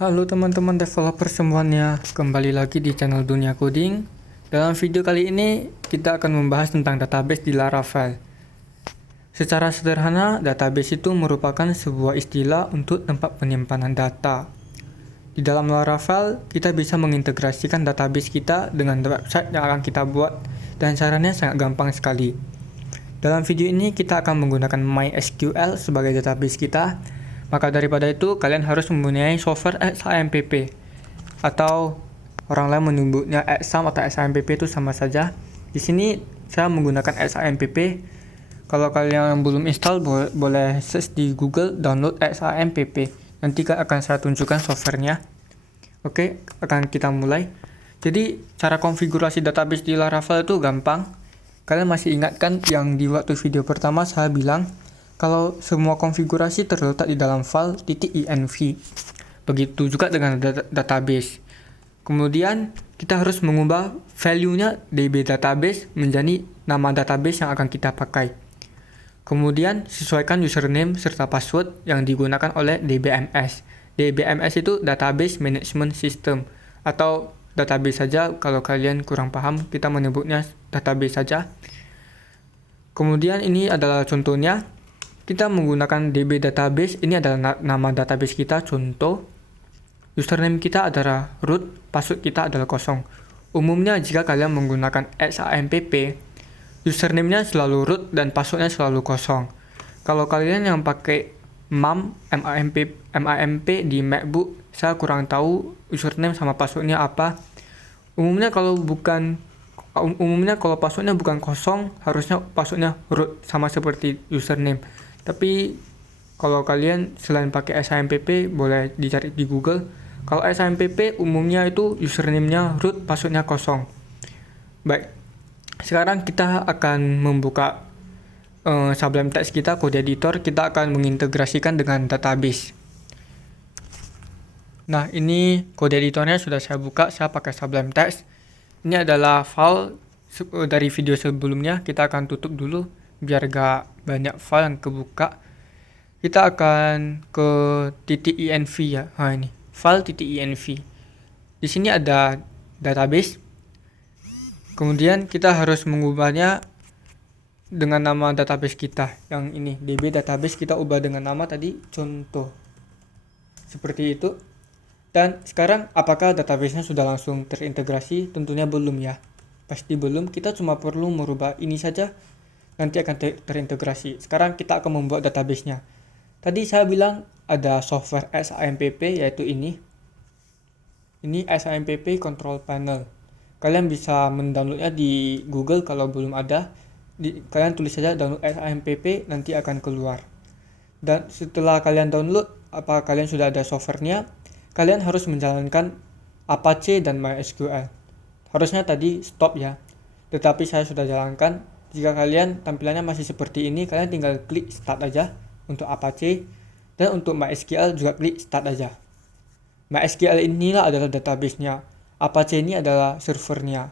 Halo teman-teman developer semuanya, kembali lagi di channel Dunia Coding. Dalam video kali ini kita akan membahas tentang database di Laravel. Secara sederhana, database itu merupakan sebuah istilah untuk tempat penyimpanan data. Di dalam Laravel, kita bisa mengintegrasikan database kita dengan website yang akan kita buat, dan caranya sangat gampang sekali. Dalam video ini kita akan menggunakan MySQL sebagai database kita. Maka daripada itu, kalian harus mempunyai software XAMPP, atau orang lain menyebutnya XAMPP atau XAMPP itu sama saja. Di sini saya menggunakan XAMPP. Kalau kalian belum install, boleh search di Google download XAMPP. Nanti akan saya tunjukkan softwarenya. Oke, akan kita mulai. Jadi cara konfigurasi database di Laravel itu gampang. Kalian masih ingat kan yang di waktu video pertama saya bilang kalau semua konfigurasi terletak di dalam file .env. Begitu juga dengan database. Kemudian kita harus mengubah value-nya DB database menjadi nama database yang akan kita pakai. Kemudian sesuaikan username serta password yang digunakan oleh DBMS. DBMS itu Database Management System, atau database saja. Kalau kalian kurang paham, kita menyebutnya database saja. Kemudian ini adalah contohnya. Kita menggunakan DB database, ini adalah nama database kita, contoh. Username kita adalah root, password kita adalah kosong. Umumnya jika kalian menggunakan XAMPP, username-nya selalu root dan passwordnya selalu kosong. Kalau kalian yang pakai MAMP di MacBook, saya kurang tahu username sama passwordnya apa. Umumnya kalau passwordnya bukan kosong, harusnya passwordnya root sama seperti username. Tapi kalau kalian selain pakai XAMPP, boleh dicari di Google. Kalau XAMPP umumnya itu username-nya root, passwordnya kosong. Baik, sekarang kita akan membuka Sublime Text kita, kode editor. Kita akan mengintegrasikan dengan database. Nah, ini kode editornya sudah saya buka, saya pakai Sublime Text. Ini adalah file dari video sebelumnya. Kita akan tutup dulu biar gak banyak file yang kebuka. Kita akan ke .env ya. Nah, ini file .env. Di sini ada database. Kemudian kita harus mengubahnya dengan nama database kita yang ini, DB database. Kita ubah dengan nama tadi contoh. Seperti itu. Dan sekarang apakah database-nya sudah langsung terintegrasi? Tentunya belum ya. Pasti belum. Kita cuma perlu merubah ini saja, nanti akan terintegrasi. Sekarang kita akan membuat database-nya. Tadi saya bilang ada software XAMPP, yaitu ini. Ini XAMPP Control Panel. Kalian bisa mendownloadnya di Google kalau belum ada. Kalian tulis saja download XAMPP, nanti akan keluar. Dan setelah kalian download, kalian sudah ada softwarenya, kalian harus menjalankan Apache dan MySQL. Harusnya tadi stop ya, tetapi saya sudah jalankan. Jika kalian tampilannya masih seperti ini, kalian tinggal klik start aja untuk Apache, dan untuk MySQL juga klik start aja. MySQL inilah adalah database-nya, Apache ini adalah servernya.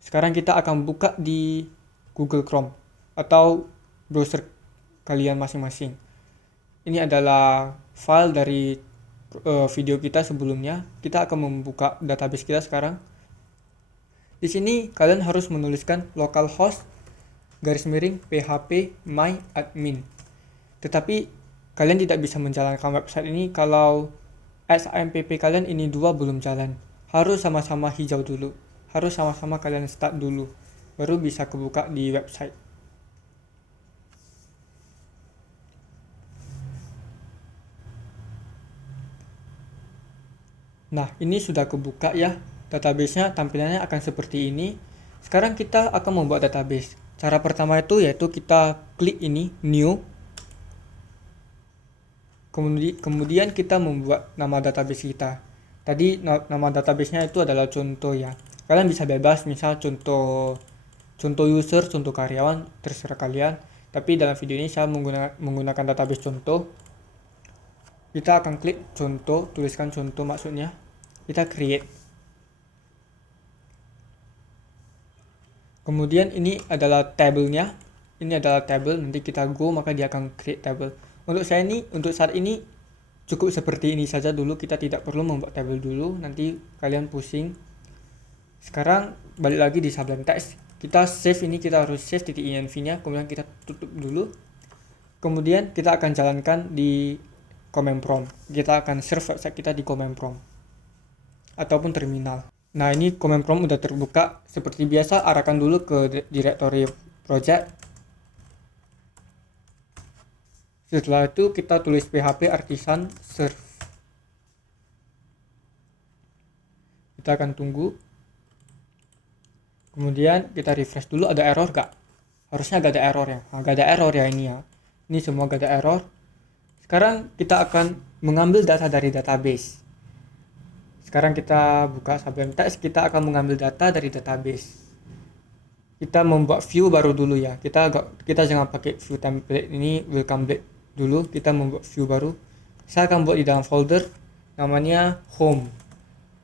Sekarang kita akan buka di Google Chrome atau browser kalian masing-masing. Ini adalah file dari video kita sebelumnya. Kita akan membuka database kita sekarang. Di sini kalian harus menuliskan localhost /php my admin. Tetapi kalian tidak bisa menjalankan website ini kalau XAMPP kalian ini dua belum jalan. Harus sama-sama hijau dulu. Harus sama-sama kalian start dulu, baru bisa kebuka di website. Nah, ini sudah kebuka ya. Database-nya tampilannya akan seperti ini. Sekarang kita akan membuat database. Cara pertama itu yaitu kita klik ini new. Kemudian kita membuat nama database kita. Tadi nama database-nya itu adalah contoh ya. Kalian bisa bebas, misal contoh user, contoh karyawan, terserah kalian. Tapi dalam video ini saya menggunakan database contoh. Kita akan klik contoh, tuliskan contoh maksudnya. Kita create. Kemudian ini adalah tabelnya. Ini adalah table, nanti kita go maka dia akan create table. Untuk saat ini cukup seperti ini saja dulu, kita tidak perlu membuat tabel dulu, nanti kalian pusing. Sekarang balik lagi di Sublime Text, kita save ini, kita harus save titik .env nya, kemudian kita tutup dulu. Kemudian kita akan jalankan di command prompt, kita akan serve website kita di command prompt ataupun terminal. Nah, ini command prompt udah terbuka. Seperti biasa, arahkan dulu ke directory project. Setelah itu kita tulis php artisan serve. Kita akan tunggu. Kemudian kita refresh dulu, ada error gak? Harusnya gak ada error ya. Nah, gak ada error ya ini ya. Ini semua gak ada error. Sekarang kita akan mengambil data dari database. Sekarang kita buka Sublime Text, kita akan mengambil data dari database. Kita membuat view baru dulu ya. Kita jangan pakai view template ini, welcome back dulu. Kita membuat view baru. Saya akan buat di dalam folder namanya home.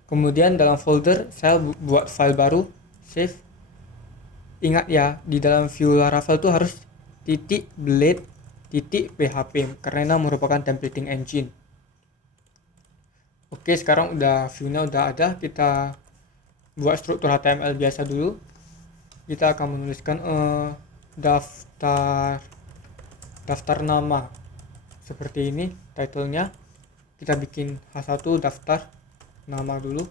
Kemudian dalam folder saya buat file baru, save. Ingat ya, di dalam view Laravel itu harus .blade.php karena merupakan templating engine. Oke, sekarang view-nya udah ada. Kita buat struktur HTML biasa dulu. Kita akan menuliskan daftar nama seperti ini, title-nya. Kita bikin H1 daftar nama dulu.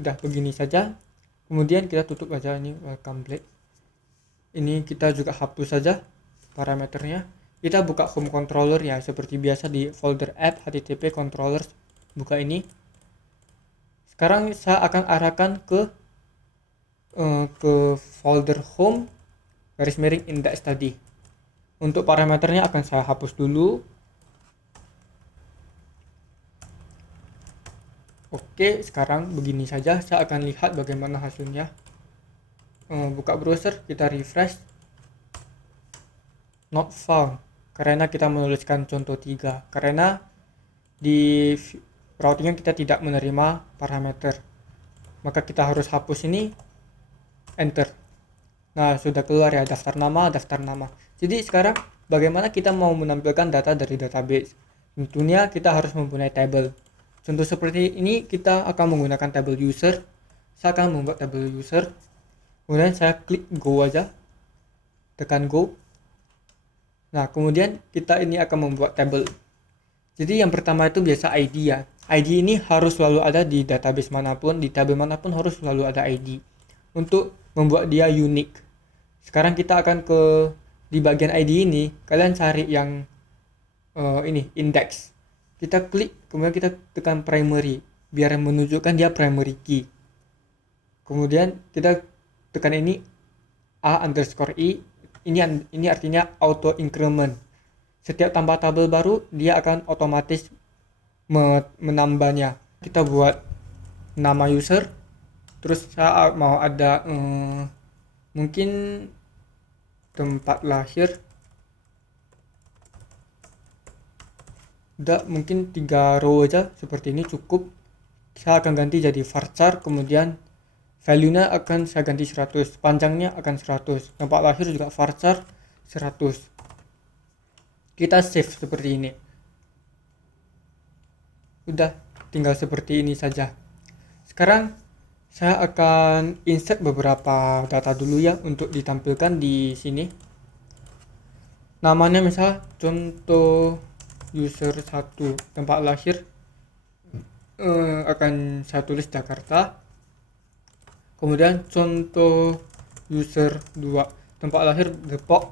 Udah begini saja. Kemudian kita tutup aja ini welcome blade. Ini kita juga hapus saja parameternya. Kita buka home controller ya, seperti biasa di folder app http controllers, buka ini. Sekarang saya akan arahkan ke folder home _index tadi. Untuk parameternya akan saya hapus dulu. Oke, sekarang begini saja. Saya akan lihat bagaimana hasilnya. Buka browser, kita refresh. Not found, karena kita menuliskan contoh 3, karena di routingnya kita tidak menerima parameter, maka kita harus hapus ini, enter. Nah, sudah keluar ya daftar nama. Jadi sekarang bagaimana kita mau menampilkan data dari database? Tentunya kita harus mempunyai table. Contoh seperti ini kita akan menggunakan table user. Saya akan membuat table user, kemudian saya klik go aja, tekan go. Nah, kemudian kita ini akan membuat table. Jadi yang pertama itu biasa ID ya. ID ini harus selalu ada di database manapun, di table manapun harus selalu ada ID untuk membuat dia unik. Sekarang kita akan di bagian ID ini, kalian cari yang ini index. Kita klik, kemudian kita tekan primary biar menunjukkan dia primary key. Kemudian kita tekan ini A_i. Ini artinya auto increment. Setiap tambah tabel baru dia akan otomatis menambahnya. Kita buat nama user, terus saya mau ada mungkin tempat lahir, udah mungkin 3 row aja seperti ini cukup. Saya akan ganti jadi varchar, kemudian value-nya akan saya ganti 100, panjangnya akan 100, tempat lahir juga varchar 100. Kita save seperti ini. Udah, tinggal seperti ini saja. Sekarang saya akan insert beberapa data dulu ya untuk ditampilkan di sini. Namanya misal contoh user 1, tempat lahir akan saya tulis Jakarta. Kemudian contoh user 2, tempat lahir Depok.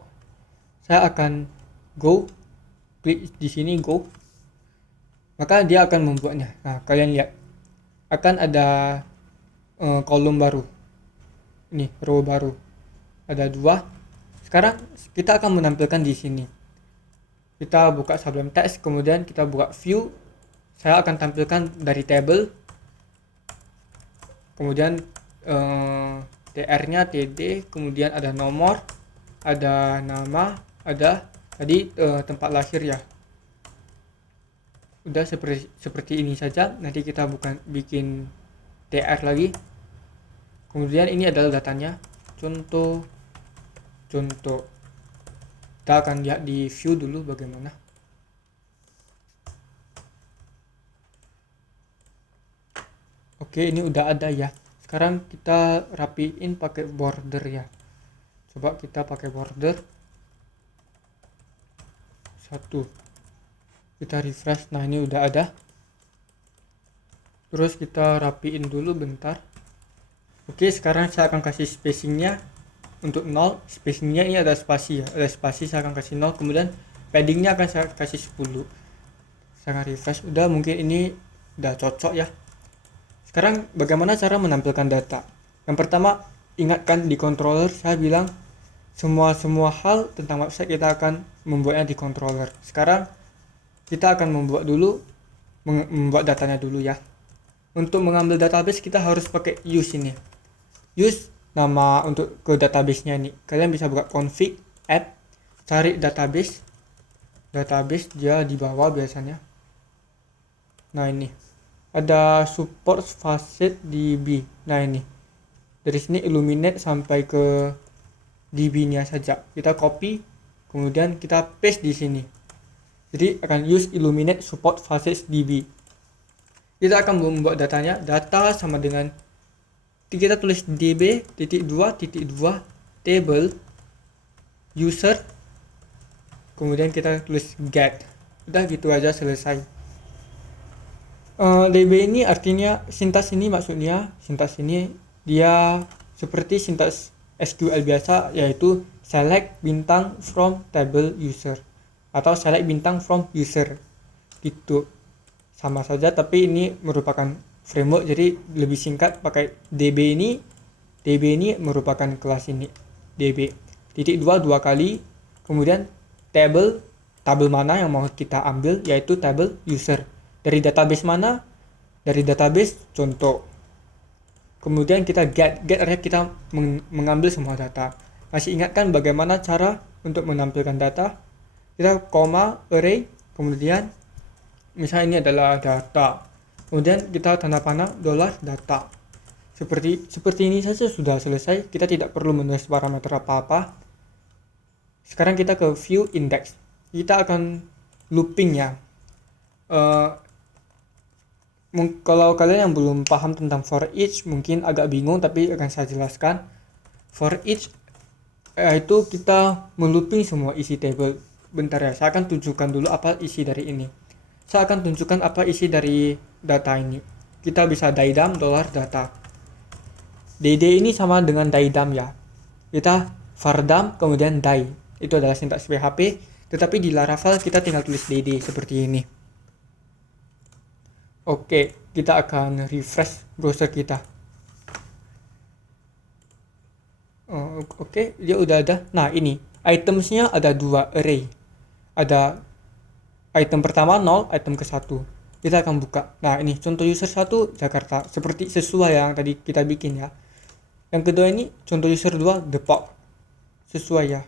Saya akan go, klik di sini go. Maka dia akan membuatnya. Nah, kalian lihat akan ada kolom baru. Ini row baru. Ada 2. Sekarang kita akan menampilkan di sini. Kita buka Sublime Text, kemudian kita buka view. Saya akan tampilkan dari table. Kemudian tr-nya td, kemudian ada nomor, ada nama, ada tadi tempat lahir ya. Udah seperti ini saja. Nanti kita bikin tr lagi. Kemudian ini adalah datanya, contoh. Kita akan lihat di view dulu bagaimana. Oke, ini udah ada ya. Sekarang kita rapiin pakai border ya. Coba kita pakai border. Satu. Kita refresh. Nah, ini udah ada. Terus kita rapiin dulu bentar. Oke, sekarang saya akan kasih spacingnya untuk 0. Spacingnya ini ada spasi ya. Ada spasi, saya akan kasih 0. Kemudian paddingnya akan saya kasih 10. Saya akan refresh. Udah, mungkin ini udah cocok ya. Sekarang bagaimana cara menampilkan data? Yang pertama, ingatkan di controller saya bilang semua hal tentang website kita akan membuatnya di controller. Sekarang kita akan membuat datanya dulu ya. Untuk mengambil database kita harus pakai use ini. Use nama untuk ke database-nya ini. Kalian bisa buka config app, cari database. Database dia di bawah biasanya. Nah, ini ada support facet DB. Nah, ini dari sini illuminate sampai ke DB-nya saja. Kita copy, kemudian kita paste di sini. Jadi akan use illuminate support facet DB. Kita akan membuat datanya. Data sama dengan kita tulis db.2.2 table user, kemudian kita tulis get. Udah gitu aja, selesai. DB ini artinya sintaks ini, maksudnya sintaks ini dia seperti sintaks SQL biasa, yaitu select bintang from table user atau select bintang from user gitu. Sama saja, tapi ini merupakan framework, jadi lebih singkat pakai DB ini. DB ini merupakan kelas ini, DB titik dua kali, kemudian table mana yang mau kita ambil, yaitu table user. Dari database mana? Dari database contoh. Kemudian kita get artinya kita mengambil semua data. Masih ingatkan bagaimana cara untuk menampilkan data? Kita koma array, kemudian misalnya ini adalah data. Kemudian kita tanda panah $data. Seperti ini saja sudah selesai. Kita tidak perlu menulis parameter apa-apa. Sekarang kita ke view index. Kita akan looping ya. Kalau kalian yang belum paham tentang for each mungkin agak bingung, tapi akan saya jelaskan. For each yaitu kita melooping semua isi table. Bentar ya, saya akan tunjukkan dulu apa isi dari ini. Saya akan tunjukkan apa isi dari data ini. Kita bisa $data. dd ini sama dengan dydam ya. Kita vardam kemudian die. Itu adalah sintaks PHP, tetapi di Laravel kita tinggal tulis dd seperti ini. Oke, kita akan refresh browser kita. Oke, dia udah ada. Nah, ini itemsnya ada 2 array. Ada item pertama 0, item ke 1. Kita akan buka. Nah, ini contoh user 1 Jakarta, seperti sesuai yang tadi kita bikin ya. Yang kedua ini contoh user 2 Depok. Sesuai ya.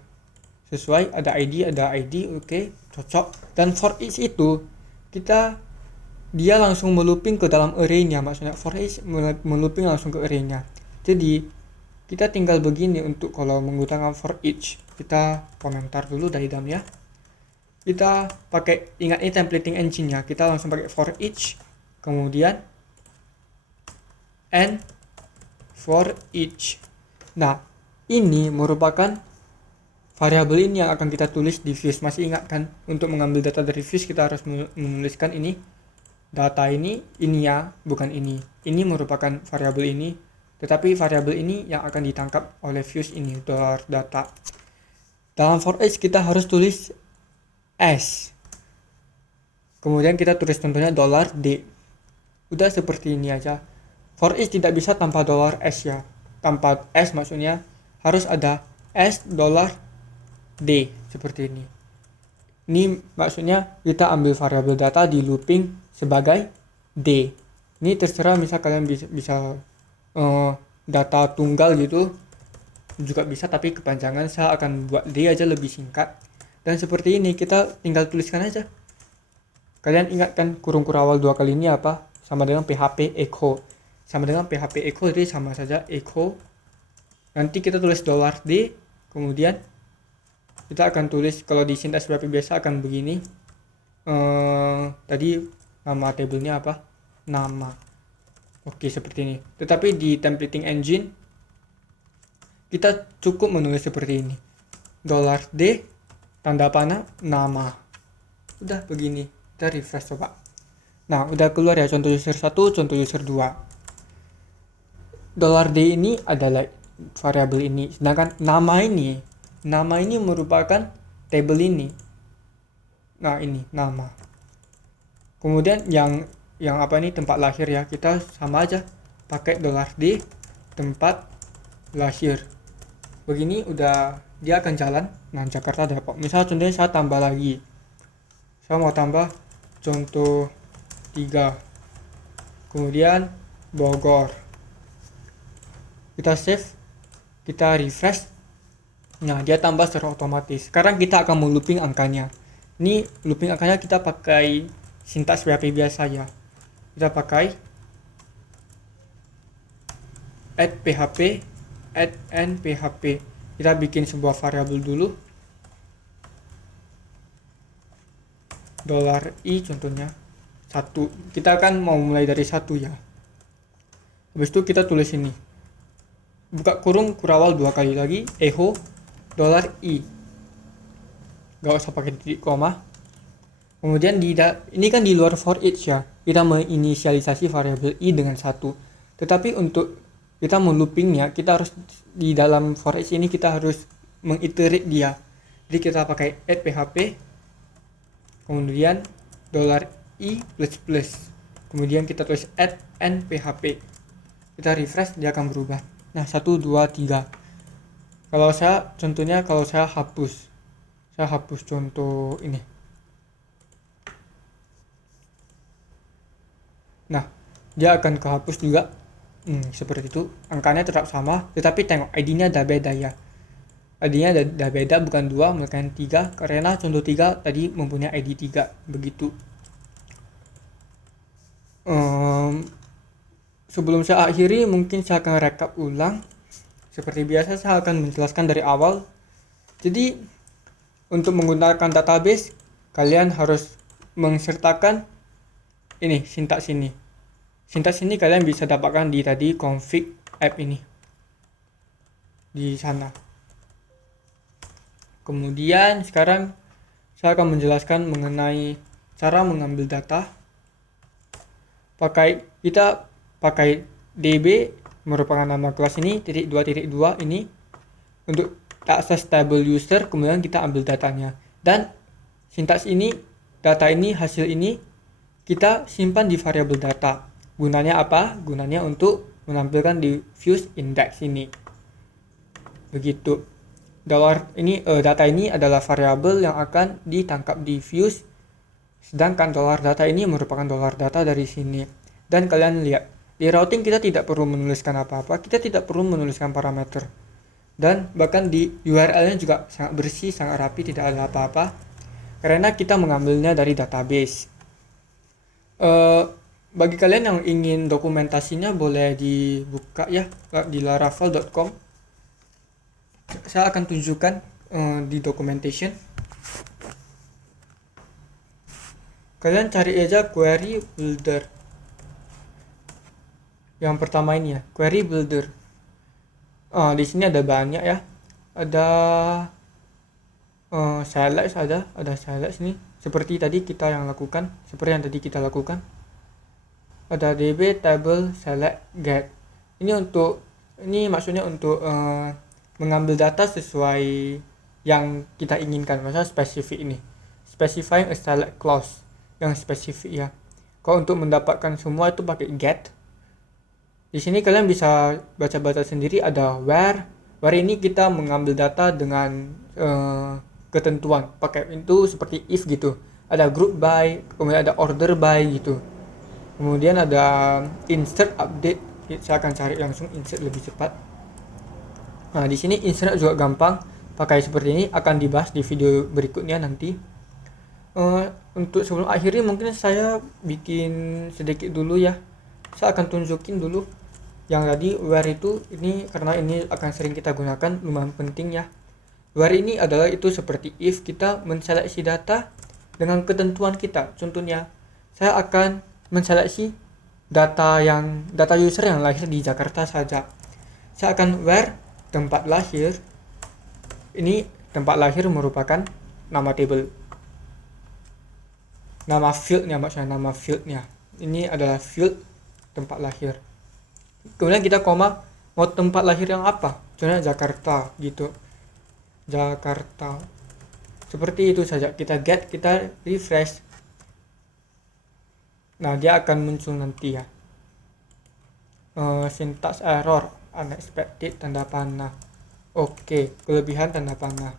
Sesuai, ada ID, oke, cocok. Dan for each itu dia langsung melooping ke dalam array-nya, maksudnya for each melooping langsung ke array-nya. Jadi kita tinggal begini untuk kalau menggunakan for each. Kita komentar dulu dydam ya. Kita pakai, ingat ini templating engine-nya. Kita langsung pakai for each, kemudian and for each. Nah, ini merupakan variabel ini yang akan kita tulis di views. Masih ingat kan, untuk mengambil data dari views kita harus menuliskan ini. Data ini ya, bukan ini. Ini merupakan variabel ini, tetapi variabel ini yang akan ditangkap oleh views ini, $data. Dalam for each kita harus tulis s. Kemudian kita tulis contohnya $d. Udah seperti ini aja. For each tidak bisa tanpa $s ya. Tanpa s maksudnya harus ada $d seperti ini. Ini maksudnya kita ambil variabel data di looping sebagai d. Ini terserah, misal kalian bisa data tunggal gitu juga bisa, tapi kepanjangan. Saya akan buat d aja lebih singkat. Dan seperti ini kita tinggal tuliskan aja. Kalian ingatkan kurung kurawal 2 kali ini apa? Sama dengan PHP echo. Jadi sama saja echo. Nanti kita tulis $d, kemudian kita akan tulis, kalau di sintaks PHP biasa akan begini. Tadi nama tabelnya apa? Nama. Oke, seperti ini. Tetapi di templating engine kita cukup menulis seperti ini. $D tanda panah nama. Udah begini. Kita refresh coba. Nah, udah keluar ya contoh user 1, contoh user 2. $D ini adalah variabel ini, sedangkan nama ini merupakan table ini. Nah, ini nama. Kemudian yang apa ini tempat lahir ya, kita sama aja pakai $D tempat lahir. Begini udah dia akan jalan. Nah, Jakarta Depok. Misal contohnya saya tambah lagi. Saya mau tambah contoh 3. Kemudian Bogor. Kita save, kita refresh. Nah, dia tambah secara otomatis. Sekarang kita akan looping angkanya. Ini looping angkanya kita pakai sintaks PHP biasa ya. Kita pakai add php add n php. Kita bikin sebuah variabel dulu. $I contohnya 1. Kita akan mau mulai dari 1 ya. Habis itu kita tulis ini. Buka kurung kurawal 2 kali lagi, echo $I. Gak usah pakai titik koma. Kemudian ini kan di luar for each ya. Kita menginisialisasi variabel i dengan 1. Tetapi untuk kita mau loopingnya, kita harus di dalam for each ini kita harus mengiterate dia. Jadi kita pakai add php, kemudian $I plus. Kemudian kita tulis add n php. Kita refresh, dia akan berubah. Nah, 1, 2, 3. Kalau saya hapus contoh ini. Nah, dia akan kehapus juga. Seperti itu. Angkanya tetap sama, tetapi tengok ID-nya ada beda ya. ID-nya ada beda, bukan 2, melainkan 3, karena contoh 3 tadi mempunyai ID 3. Begitu. Sebelum saya akhiri, mungkin saya akan rekap ulang. Seperti biasa, saya akan menjelaskan dari awal. Jadi, untuk menggunakan database, kalian harus mensertakan ini, sintaks ini. Sintaks ini kalian bisa dapatkan di tadi config app ini. Di sana. Kemudian sekarang saya akan menjelaskan mengenai cara mengambil data. Kita pakai db merupakan nama kelas ini .2.2 ini untuk akses table user, kemudian kita ambil datanya. Dan sintaks ini, data ini, hasil ini kita simpan di variabel data. Gunanya apa? Gunanya untuk menampilkan di views index ini. Begitu. Data ini adalah variabel yang akan ditangkap di views, sedangkan $data ini merupakan $data dari sini. Dan kalian lihat, di routing kita tidak perlu menuliskan apa-apa, kita tidak perlu menuliskan parameter. Dan bahkan di URL-nya juga sangat bersih, sangat rapi, tidak ada apa-apa, karena kita mengambilnya dari database. Bagi kalian yang ingin dokumentasinya boleh dibuka ya di laravel.com. Saya akan tunjukkan di documentation. Kalian cari aja query builder. Yang pertama ini ya, query builder. Di sini ada banyak ya. Ada select, ada select ini. Seperti tadi kita lakukan. Ada db table select get. Ini maksudnya untuk mengambil data sesuai yang kita inginkan. Misalnya spesifik ini. Specifying a select clause yang spesifik ya. Kalau untuk mendapatkan semua itu pakai get. Di sini kalian bisa baca-baca sendiri, ada where. Where ini kita mengambil data dengan ketentuan. Pakai itu seperti if gitu. Ada group by, kemudian ada order by gitu. Kemudian ada insert update. Saya akan cari langsung insert lebih cepat. Nah, di sini insert juga gampang. Pakai seperti ini, akan dibahas di video berikutnya nanti. Untuk sebelum akhirnya mungkin saya bikin sedikit dulu ya. Saya akan tunjukin dulu yang tadi where itu, ini karena ini akan sering kita gunakan, lumayan penting ya. Where ini adalah itu seperti if kita menseleksi data dengan ketentuan kita. Contohnya saya akan menseleksi data user yang lahir di Jakarta saja. Saya akan where tempat lahir. Ini tempat lahir merupakan nama table, nama fieldnya, maksudnya nama fieldnya. Ini adalah field tempat lahir. Kemudian kita koma, mau tempat lahir yang apa? Contohnya Jakarta gitu, Jakarta. Seperti itu saja. Kita get, kita refresh. Nah, dia akan muncul nanti ya. Syntax error, unexpected, tanda panah. Oke, kelebihan tanda panah.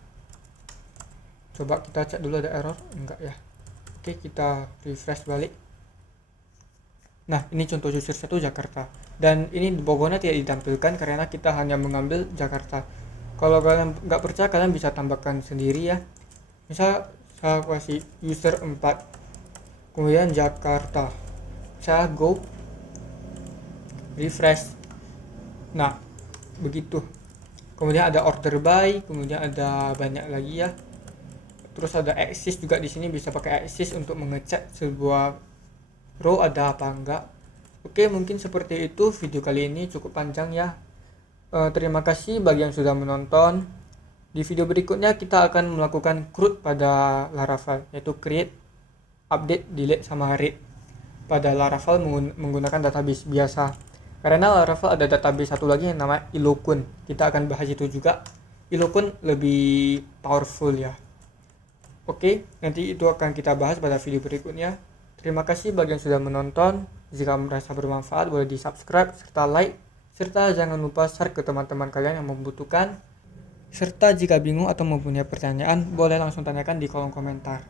Coba kita cek dulu ada error enggak ya. Oke, kita refresh balik. Nah, ini contoh user 1 Jakarta. Dan ini logonya tidak ditampilkan karena kita hanya mengambil Jakarta. Kalau kalian nggak percaya, kalian bisa tambahkan sendiri ya. Misal saya kasih user 4, kemudian Jakarta. Saya go refresh. Nah, begitu. Kemudian ada order by, kemudian ada banyak lagi ya. Terus ada axis juga di sini, bisa pakai axis untuk mengecek sebuah row ada apa enggak. Oke, mungkin seperti itu video kali ini, cukup panjang ya. Terima kasih bagi yang sudah menonton. Di video berikutnya kita akan melakukan CRUD pada Laravel, yaitu create, update, delete, sama read pada Laravel menggunakan database biasa. Karena Laravel ada database satu lagi yang namanya Ilokun. Kita akan bahas itu juga. Ilokun lebih powerful ya. Oke, nanti itu akan kita bahas pada video berikutnya. Terima kasih bagi yang sudah menonton. Jika merasa bermanfaat, boleh di subscribe serta like, serta jangan lupa share ke teman-teman kalian yang membutuhkan. Serta jika bingung atau mempunyai pertanyaan, boleh langsung tanyakan di kolom komentar.